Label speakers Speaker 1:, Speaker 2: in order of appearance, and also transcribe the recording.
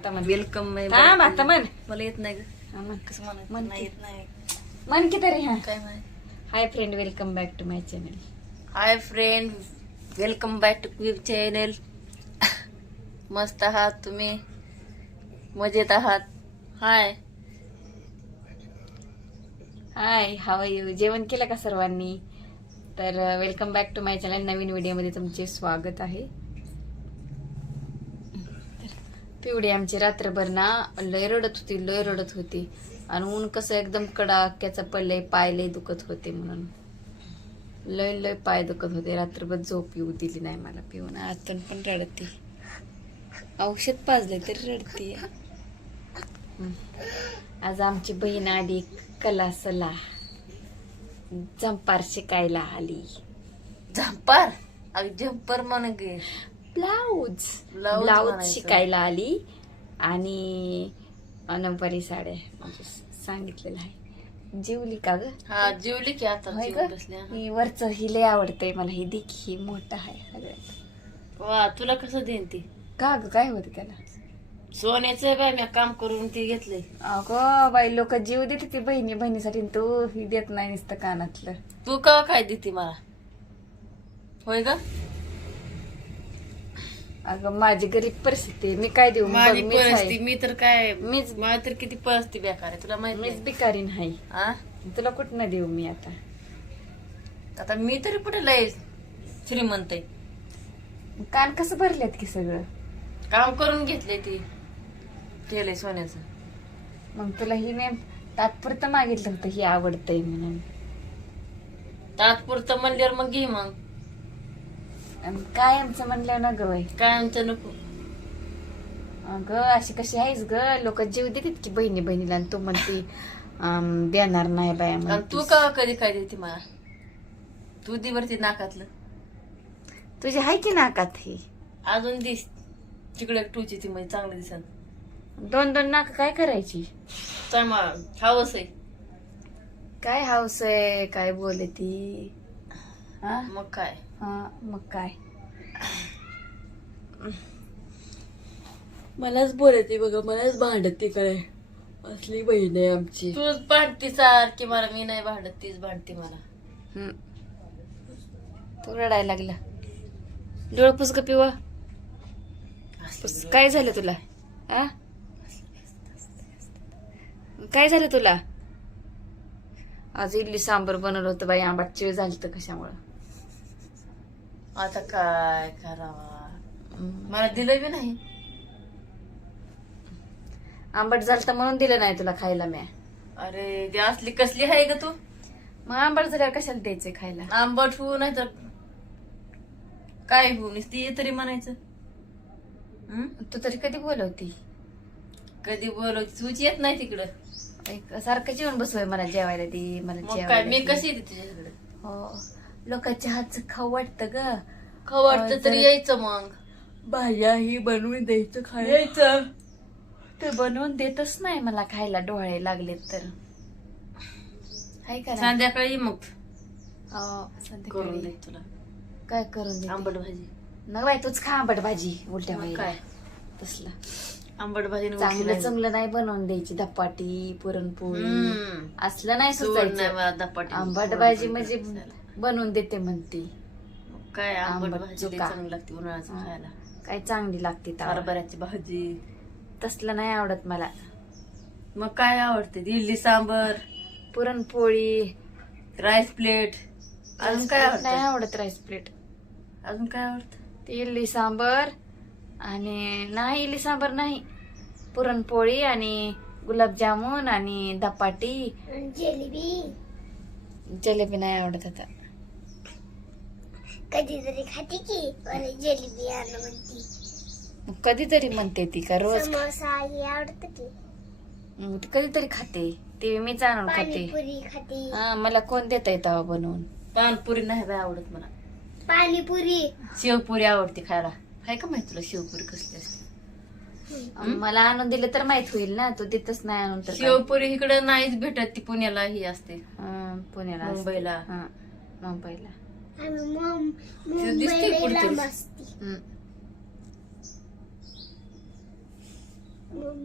Speaker 1: आता म्हण.
Speaker 2: वेलकम
Speaker 1: थांब आता म्हण.
Speaker 2: मला येत नाही ग.
Speaker 1: हा, म्हण.
Speaker 2: कसं म्हणायचं?
Speaker 1: म्हण
Speaker 2: नाही
Speaker 1: की.
Speaker 2: येत नाही.
Speaker 1: म्हण की तरी. हा.
Speaker 2: काय म्हणाय?
Speaker 1: Hi friend, welcome back to my channel.
Speaker 2: Hi friend, welcome back to your channel. मस्त आहात तुम्ही? मजेत आहात? Hi
Speaker 1: hi, how are you? जेवण केलं का सर्वांनी? तर welcome back to my channel. नवीन व्हिडिओमध्ये तुमचे स्वागत आहे. पिवडी आमची रात्रभर ना लय रडत होती आणि ऊन कसं एकदम कडाक्याचं पडलंय, पाय लय दुखत होते म्हणून लय पाय दुखत होते. रात्रभर झोप येऊ दिली नाही मला पिऊन. आतून पण रडते, औषध पाजले तरी रडते. आज आमची बहीण आली कलासला, जंपार शिकायला आली.
Speaker 2: झंपर? अगं जंपर म्हण गे.
Speaker 1: ब्लाऊज
Speaker 2: म्हणायचं.
Speaker 1: शिकायला आली. आणि अनंपारी साड्या म्हणजे सांगितलेलं आहे. जेवली का ग?
Speaker 2: हा जेवली की आता
Speaker 1: होय
Speaker 2: जेवून
Speaker 1: ग?
Speaker 2: बसल्या.
Speaker 1: ही वरच ही लय आवडतंय मला. ही देखी मोठा आहे सगळ्यात.
Speaker 2: वा तुला कसं देईन ती?
Speaker 1: का ग काय होत त्याला?
Speaker 2: सोन्याचं बाय मी काम करून ती घेतलंय.
Speaker 1: अगं बाई, लोक जीव देते ती बहिणीसाठी. तू ही देत नाही नुसतं कानातलं.
Speaker 2: तू का काय देते मला? होय ग?
Speaker 1: अगं माझी गरीब परिस्थिती आहे. मी काय देऊ?
Speaker 2: माझी
Speaker 1: बघ, मीच आहे.
Speaker 2: परिस्थिती मी तर काय
Speaker 1: मीच
Speaker 2: मला तर किती परिस्थिती बेकार आहे तुला माहित
Speaker 1: मीच
Speaker 2: नाही.
Speaker 1: भिकारी नाही.
Speaker 2: आ?
Speaker 1: तुला कुठं देऊ मी आता?
Speaker 2: आता मी तरी कुठे लय श्रीमंत आहे.
Speaker 1: कान कसं भरलेत की सगळं?
Speaker 2: काम करून घेतले ती केलंय सोन्याचं.
Speaker 1: मग तुला ही मी तात्पुरतं मागितलं होतं ही आवडतंय म्हणून.
Speaker 2: तात्पुरतं म्हणल्यावर मग घे मग.
Speaker 1: आणि काय आमचं म्हणलं ना ग बाई?
Speaker 2: काय आमचं नको.
Speaker 1: अगं अशी कशी आहेस ग? लोक जीव देतात की बहिणीला, आणि तू म्हणते देणार नाही बाया
Speaker 2: आणि
Speaker 1: म्हणतीस.
Speaker 2: तू का कधी काय देते मला? तू दे वरती नाकातलं.
Speaker 1: तुझी आहे की नाकात ही?
Speaker 2: अजून दिस तिकडे टूची ती म्हणजे चांगलं दिसन.
Speaker 1: 2-2 नाक काय करायची?
Speaker 2: हावस आहे.
Speaker 1: काय हाऊस आहे? काय बोले ती? हा
Speaker 2: मग काय?
Speaker 1: हा मग काय? मलाच बोलते बघा, मलाच भांडते काय. असली बहीण आहे आमची.
Speaker 2: तूच भांडती सारखी मला. मी नाही भांडत, तीच भांडती मला.
Speaker 1: तू रडायला लागला. डोळ पुस ग पिवा. काय झालं तुला? आ? काय झालं तुला? आज इडली सांबर बनवलं होतं बाई. आंबाट चिळ झाली तर कशामुळं?
Speaker 2: आता काय करावा? मला दिलं बी नाही.
Speaker 1: आंबट झालं तर म्हणून दिलं नाही तुला खायला म्या.
Speaker 2: अरे ती असली कसली आहे ग तू?
Speaker 1: मग आंबट झाल्यावर कशाला द्यायचंय खायला?
Speaker 2: आंबट होऊ नाही तर काय होऊ ती तरी म्हणायचं.
Speaker 1: तू तरी कधी बोलवती?
Speaker 2: कधी बोलवती? तूच येत नाही तिकडं.
Speaker 1: सारखं जेवण बसवाय मला जेवायला दे, मला
Speaker 2: मग काय
Speaker 1: जेवायला
Speaker 2: मी
Speaker 1: दे.
Speaker 2: कशी येते तुझ्याकडे?
Speaker 1: हो, लोकांच्या हातचं खाऊ वाटतं ग.
Speaker 2: खाऊ वाटतं तर यायचं मग.
Speaker 1: भाज्या ही बनवून द्यायचं खायला.
Speaker 2: यायचं.
Speaker 1: ते बनवून देतच नाही मला खायला. डोळे लागलेत तर. हाय का नाही?
Speaker 2: संध्याकाळी ये मग
Speaker 1: हो,
Speaker 2: करून
Speaker 1: संध्याकाळी.
Speaker 2: दे तुला
Speaker 1: काय करून दे?
Speaker 2: आंबट भाजी.
Speaker 1: न बाई, तूच खा आंबट भाजी. उलट्या
Speaker 2: मग
Speaker 1: व्हायला
Speaker 2: काय?
Speaker 1: तसलं
Speaker 2: आंबट भाजी
Speaker 1: चांगलं नाही बनवून द्यायची. धपाटी, पुरणपोळी असलं नाही
Speaker 2: सोड
Speaker 1: सुचायचं.
Speaker 2: नाही मला धपाटी.
Speaker 1: आंबट भाजी म्हणजे बनवून देते म्हणते.
Speaker 2: काय आंबट
Speaker 1: आंबट
Speaker 2: भाजी लई
Speaker 1: चुका.
Speaker 2: चांगली लागते उन्हाळ्याचं खायला.
Speaker 1: काय चांगली लागते तर.
Speaker 2: हरभऱ्याची भाजी.
Speaker 1: तसलं नाही आवडत मला.
Speaker 2: मग काय आवडते? Idli sambar,
Speaker 1: puran poli,
Speaker 2: rice plate. अजून काय
Speaker 1: नाही
Speaker 2: आवडतं?
Speaker 1: आवडत राईस प्लेट.
Speaker 2: अजून काय आवडतं?
Speaker 1: ते इडली सांबर आणि नाही, इडली सांबर नाही, पुरणपोळी आणि गुलाबजामुन आणि धपाटी. जलेबी नाही आवडत आता.
Speaker 3: कधीतरी खाते की मला जिलेबी आणून म्हणती.
Speaker 1: कधीतरी म्हणते ती का रोज?
Speaker 3: समोसा हे आवडत की.
Speaker 1: ती कधीतरी खाते. ते मीच आणून खाते.
Speaker 3: पाणीपुरी खाते.
Speaker 1: हा, मला कोण देता येतं बनवून?
Speaker 2: पानपुरी नाही बाय आवडत मला.
Speaker 3: पाणीपुरी.
Speaker 2: शेवपुरी आवडते खायला. आहे का माहिती तुला शेवपुरी कसली असते?
Speaker 1: मला आणून दिलं तर माहित होईल ना. तू देतच नाही आणून तर काय?
Speaker 2: शेवपुरी इकडे नाहीच भेटत. ती पुण्याला ही असते,
Speaker 1: पुण्याला असते.
Speaker 2: मुंबईला.
Speaker 1: हा, मुंबईला.
Speaker 3: आम्ही
Speaker 2: दिसते
Speaker 3: मुंबईला
Speaker 2: कुठेतरी.
Speaker 3: मस्ती.